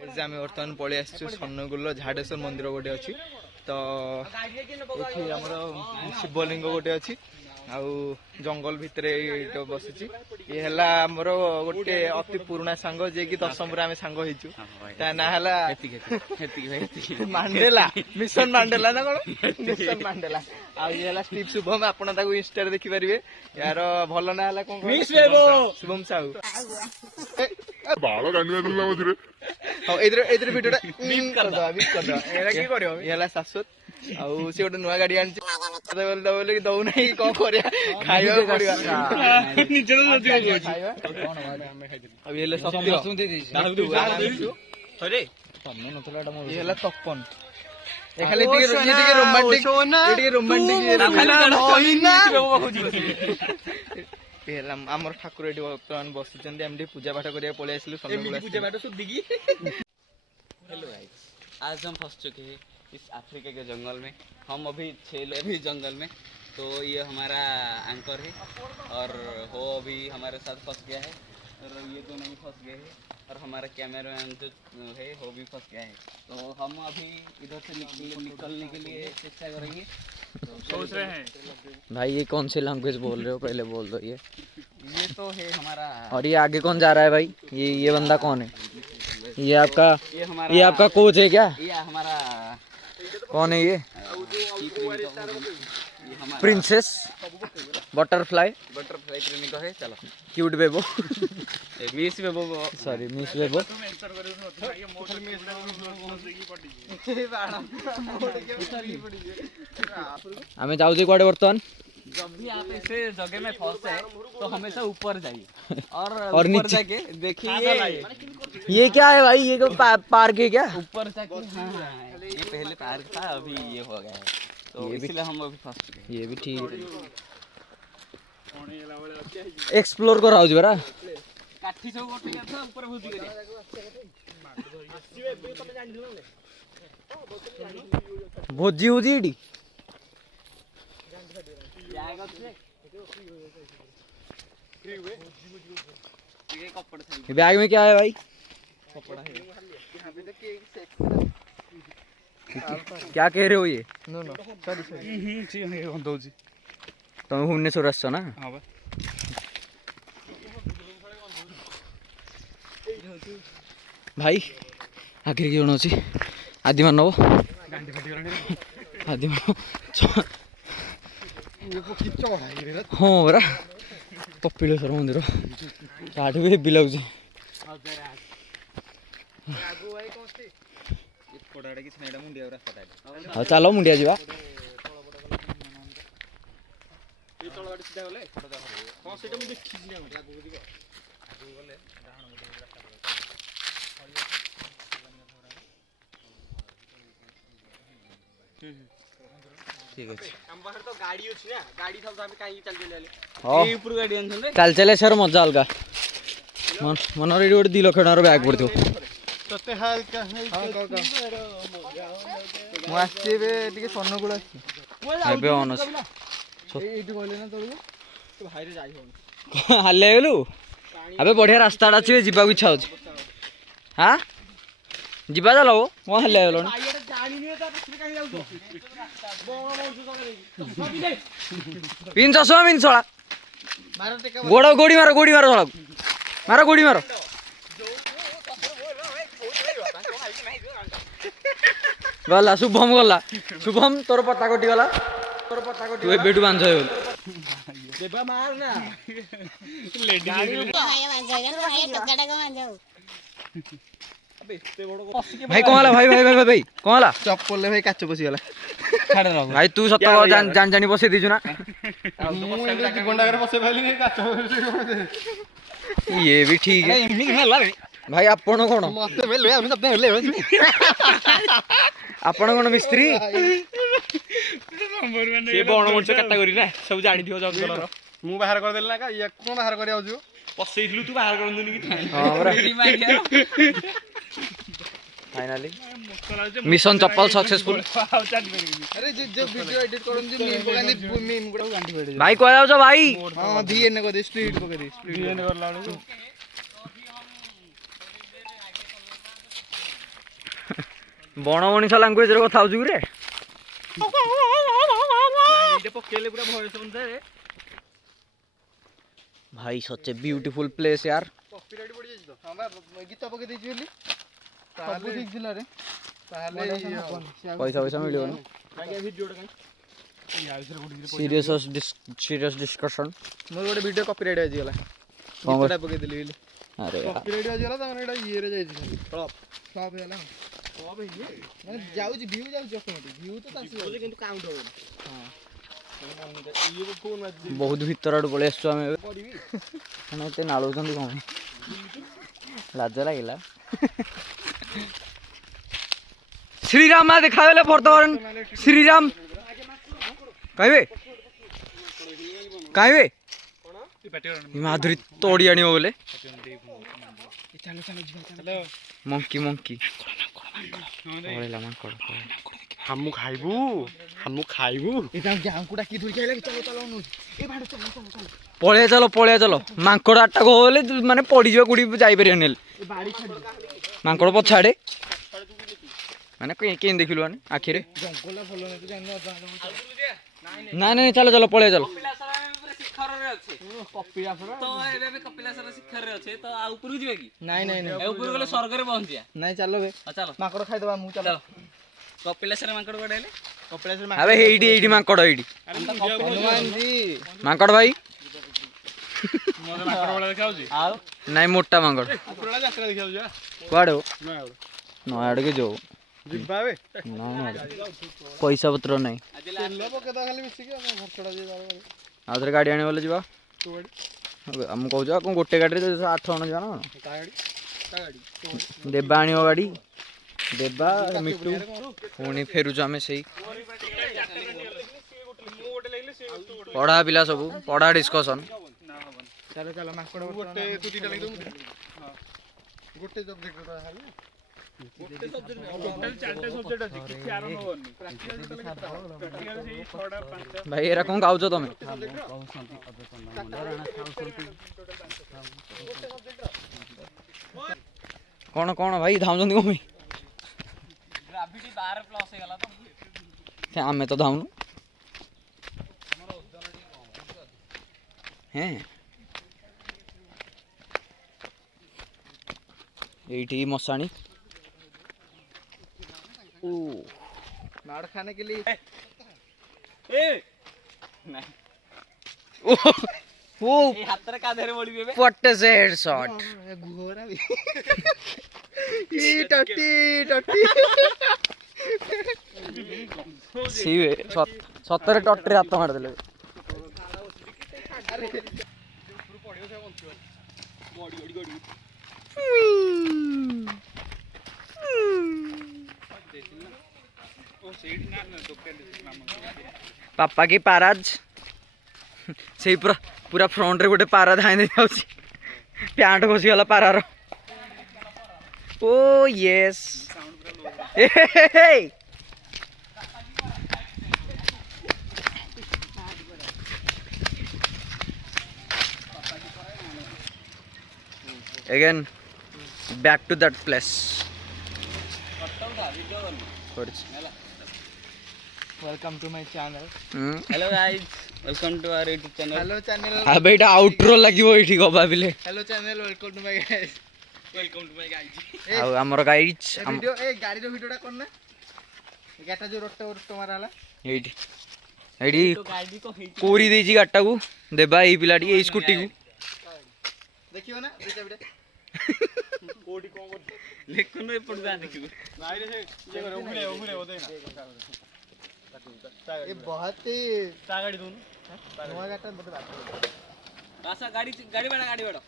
आम बर्तमान पलि आसु सन्नगुल झाडेश्वर मंदिर गोटे अच्छी तो ये आमर शिवलिंग गोटे अच्छी आउ जंगल भितर बसी ये आमर गोटे अति पुराना सांग जे कि दशम आम सांग ना मांडेला मिशन मांडेला ना कौन मिशन मांडेला आउ स्टीव शुभम आप इंस्टा देखिपारे यार भल ना कौन शुभम साहू शाश्वत आउ सी गोटे नुआ गाड़ी आनी दौना कौन खाइबा तपन खाली रोमांटिक आमर ठाकुर ये बर्तमान बसी पूजा पाठ करा पलि आसलु पूजा पाठ हेलो गाइस, आज हम फंस चुके हैं इस अफ्रीका के जंगल में। हम अभी 6 लोग अभी जंगल में, तो ये हमारा एंकर है और वो अभी हमारे साथ फंस गया है और ये दोनों भी फंस गए हैं और हमारा कैमरामैन जो है वो भी फंस गया है। तो हम अभी इधर से निकलने के लिए चेष्टा करेंगे। तो सोच रहे हैं भाई ये कौन सी लैंग्वेज बोल रहे हो, पहले बोल दो। ये तो है हमारा। और ये आगे कौन जा रहा है भाई? ये बंदा कौन है? ये आपका कोच है क्या? ये हमारा कौन है ये? प्रिंसेस बटरफ्लाई प्रेमी है। चलो क्यूट बेबो मिस बेबो सॉरी मिस बेबो। हमें जाऊ कड़े बर्तमान जब भी आप ऐसे जगह में फंसे तो हमेशा ऊपर जाइए और नीचे जाके देखिए ये क्या है भाई? ये पार्क है क्या? ऊपर जाके हाँ, ये पहले पार्क था, अभी ये हो गया है, तो इसलिए हम अभी फंस चुके हैं। ये भी ठीक है, एक्सप्लोर कराओ जरा। काठी सब उठ गया था ऊपर भूत गया। भोजी होजी एडी बैग में क्या है भाई? कपड़ा है। क्या कह रहे हो ये? नो नो सॉरी सॉरी तुम भुवनेश्वर आस ना? भाई आखिर किए अच्छी आदि मानव आदि हाँ बरा कपिलेश्वर मंदिर काठ भी हेवी लगुच। हाँ चलो मुंडिया जा ठीक अच्छे चल चले सर मजा अलग मन गोटे 2 लाख टकर बैग पड़ो सन्नगुल हाल गलु अबे बढ़िया रास्ता अच्छे जावाक इच्छा हो। हाँ जीवा चलो वो हाल गल पिन चषमा पिन छड़ा गोड़ गोड़ी मारो छड़ा मारो गोड़ी मारो। गला शुभम गला शुभम तोर पता कटि गला तू बेटू बांध भाई कौन भाई भाई भाई भाई कौन चप्पल भाई काच पशिगला भाई तू सत जान जानी बसई दीचु ना ये भी ठीक है भाई। आपण कौन आपण कौन मिस्त्री बण मनुष्य कैटेगोरी ना सब जानी थी जंगल मु बाहर कर देला का ये कोन बाहर कर आजु पसैलु तू बाहर कर दनी कि हां बरा फाइनली मिशन चप्पल सक्सेसफुल। अरे जो वीडियो एडिट करन जे मीम पकानी मीम गुडा गांठी पड़े भाई कोइ जाउ भाई हां धीएन को दे स्पीड को दे स्पीड धीएन करला ବଣ ମଣିଷ ଲାଙ୍ଗୁଏଜରେ କଥା ହଉଛୁ ରେ ପକେଇଲେ ପୁରା ଭଏସ ଅନୁସାରେ ଭାଇ ସଚ ଏ ବ୍ୟୁଟିଫୁଲ ପ୍ଲେସ यार କପିରାଇଟ୍ ପଡି ଯାଇଛି ତ ହଁ ବା ଗୀତ ପକେଇ ଦେଇଛି ବୋଲି ସବୁ ଠିକ ଥିଲା ରେ ତାହେଲେ ପଇସା ମିଳିବନି ସିରିୟସ୍ ଡିସ୍କସନ ମୋର ଗୋଟେ ଭିଡିଓ କପିରାଇଟ୍ ଆସିଗଲା କଣ ଗୀତଟା ପକେଇଦେଲି ବୋଲି ଆରେ କପିରାଇଟ୍ ଆସିଗଲା ତାମାନେ ଏଇଟା ଇଏରେ ଯାଇଛି ଖାଲି ଫ୍ଲପ୍ ହେଇଗଲା ଫ୍ଲପ୍ ହେଇଛି ମାନେ ଯାଉଛି ଭିଉ ଯାଉଛି ଅଟୋମେଟିକ୍ ଭିଉ ତ ଆସିବ କିନ୍ତୁ କାଉଣ୍ଟ ହବନି ହଁ ବହୁତ ଭିତର ଆଡୁ ପଳେଇ ଆସିଛୁ ଆମେ ଏବେ ମାନେ ଏତେ ନାଳୁଛନ୍ତି କଣ ପାଇଁ? ଲାଜ ଲାଗିଲା ଶ୍ରୀରାମ ମା ଦେଖାଗଲେ ବର୍ତ୍ତମାନ ଶ୍ରୀରାମ କହିବେ କହିବେ ମାଧୁରୀ ତୋଡ଼ି ଆଣିବ ବୋଲେ ମଙ୍କି ମଙ୍କି ହାମୁ ଖାଇବୁ ଗାଁକୁ ଡାକି ଧରିକି ଆଇଲା ଚାଲ ଚାଲ ଏ ଭାଡ ଚାଲ ଚାଲ ଚାଲ ପଳେଇ ଚାଲ ମାଙ୍କଡ ଆଟାକ ବୋଲେ ମାନେ ପଡ଼ିଯିବ କୋଉଠି ଯାଇପାରିବନି ହେଲେ ଏ ବାଡି ଛାଡି ମାଙ୍କଡ ପଛଆଡେ ମାନେ କେମିତି ଦେଖିଲୁ ମାନେ ଆଖିରେ ଜଙ୍ଗଲ ଭଲ ନାହିଁ ତୁ ଜାଣିନ ନାଇଁ ନାଇଁ ଚାଲ ପଳେଇ ଚାଲ ନାଇଁ ନାଇଁ ନାଇଁ ଉପରକୁ ଗଲେ ସ୍ୱର୍ଗରେ ପହଞ୍ଚିବା ନାଇଁ ଚାଲ ବେ ଚାଲ ମାଙ୍କଡ ଖାଇଦବା ମୁଁ ଚାଲ କପିଳାସରେ ମାଙ୍କଡ କୁଆଡେ ହେଲେ କପିଳାସରେ ଆବେ ଏଇଠି ମାଙ୍କଡ ଏଇଠି ହନୁମାନ ଜି ମାଙ୍କଡ ଭାଇ ମାଙ୍କଡ ଭଳିଆ ଦେଖାଯାଉଛି ଆଉ ନାଇଁ ମୋଟା ମାଙ୍କଡ ଉପରବେଳା ଯାତ୍ରା ଦେଖିବାକୁ ଯିବା କୁଆଡେ ନୟାଗଡ଼ ନୟାଗଡ଼କେ ଯାଉ ଯିବା ବେ ପଇସା ପତ୍ର ନାହିଁ ତେଲ ପକେଇଦବା ଖାଲି ମିଶିକି ଆଉ ଖର୍ଚ୍ଚଟା ଯିଏ ଯାଉ ଆଉ ଥରେ ଗାଡ଼ି ଆଣିବ ବୋଲେ ଯିବା ତୁ ଗାଡି ମୁଁ କହୁଛି ଆଉ କଣ ଗୋଟେ ଗାଡ଼ିରେ 8 ଜଣ ଯିବା ନା ତା ଗାଡି ଦେବା ଆଣିବ ଗାଡ଼ି ଦେବା ମିଟୁ ପୁଣି ଫେରୁଛୁ ଆମେ ସେଇ ପଢ଼ା ପିଲା ସବୁ ପଢ଼ା ଡିସ୍କସନ୍ ଚାଲ ଚାଲ ମାଙ୍କଡ ଗୋଟେ ତୁ ଦିଟା ଲାଗିଦବୁ ଗୋଟେ ସବଜେକ୍ଟ ଖାଲି ଗୋଟେ ସବଜେକ୍ଟ ଟୋଟାଲ 4ଟା ସବଜେକ୍ଟ ଅଛି କିଛି ଆରମ୍ଭ ହବନି ପ୍ରାକ୍ଟିକାଲ ସେଇ 6ଟା 5ଟା ଭାଇ ଏରା କଣ ଗାଉଛ ତମେ କଣ ଭାଇ ଧାଉଁଛନ୍ତି କଣ ପାଇଁ ଗ୍ରାଭିଟି 12 ପ୍ଲସ୍ ହେଇଗଲା ତ ଆମେ ତ ଧାଉନୁ ହେଁ ଏଇଠି ମଶାଣି मार खाने के लिए ହାତରେ କାଧରେ ପଡିବେ ଏବେ what is a headshot घोरा भी ई टट्टी टट्टी ସିଏ ସତରେ ଟଟରେ ହାତ ମାରିଦେଲେ पापा की पाराज से पूरा फ्रंट रे गोटे पारा धाई दे जाउची प्यांट खसीगला पारार oh yes again back to that place welcome to my channel hello guys welcome to our YouTube channel hello channel अबे एटा आउटरो लागिवो एठी गबा बिले hello channel welcome to my guys welcome to my guys आ हमर guides video ए गाड़ी रो वीडियोटा करना गाटा जो रोट मारा हला एठी एठी कोरी देजी गाटा को देबा एई पिलाटी एई स्कूटी को देखियो ना दुईटा वीडियो कोडी कोन कर लेखनु एपड़ जा देखिबो नाइ रे से करे उगरे ओ देना ये बहुत ही ता गाड़ी दोन नवा गाटा बता गाड़ी गाड़ी बड़ा